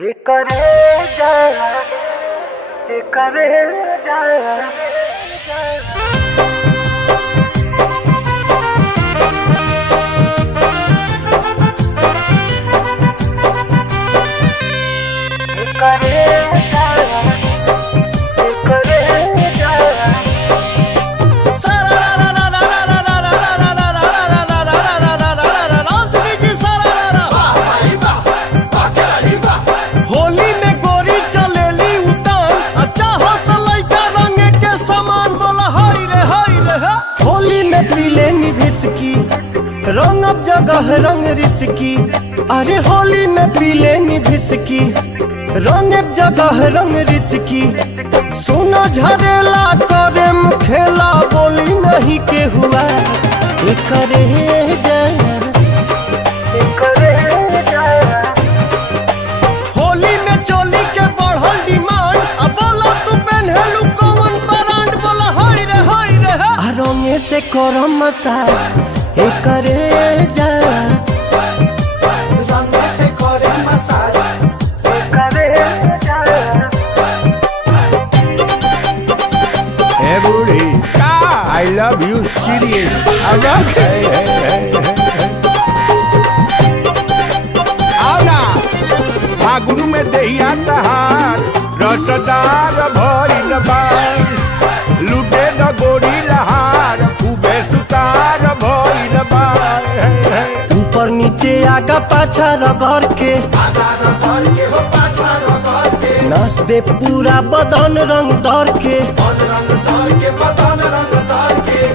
ये करे जा, ये करे जा। ये करे जा, ये करे जा। होली में गोरी चलेली उतान, अच्छा हौसला का रंग के समान बोला हाय रे हाय रे। होली में पीले निभिसकी रंग अब जगह रंग रिसकी। अरे होली में पीले निभिसकी रंग अब जगह रंग रिसकी। सोना झरेला करे मुखेला बोली नहीं के हुआ ये करे जा, ये करे जा। होली में चोली के बढ़ल डिमांड। अब बोला तू पहनलू कौन ब्रांड बोला हाय रे हाय रे। आ रंगे से करो मसाज ये करे जा, रंगे से करे मसाज ये करे जा। Hey, booty. I love you, serious. I love you. आना फागुन में दहिया तहार रसदार भइल बा। लुटे द गोरी लहार खूबे सुतार भइल बा। ऊपर नीचे आगा पाछा रगड़ के नस दे पूरा बदन रंग दर के।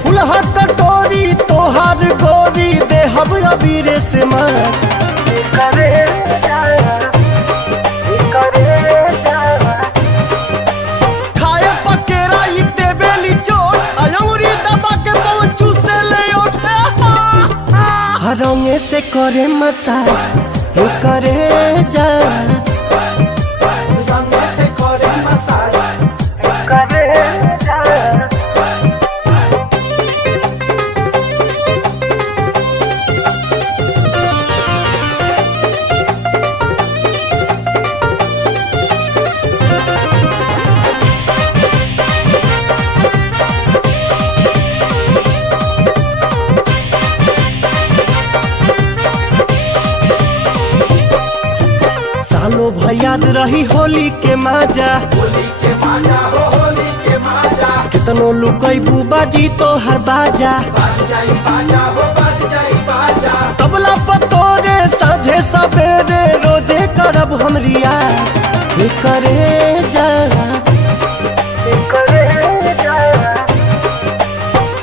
फुलहर कटोरी तोहार गोरी दे हम अबीरे से माच। ये करे जा, ये करे जा। खाए पकेरा ई देबेली चोट अंगूरी दबा के पहुंचू से ले उठे। रंगे से करे मसाज ये करे जा, रंगे से करे मसाज ये करे जा। सालो भयाद रही होली के माजा। कितनो लुकैबू बाजी तो हर बाजा। तबला पतोरे साझे सवेरे रोजे करब हम रियाज ये करे जा, ये करे जा।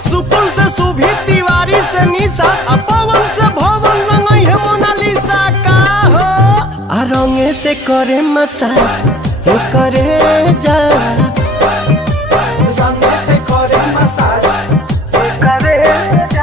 सुपुल से सुभी तिवारी से निशा आ पवन से भवन रंगई है मोनालिसा का हो। आ रंगे से करे मसाज ये करे जा, रंगे से करे मसाज ये करे जा।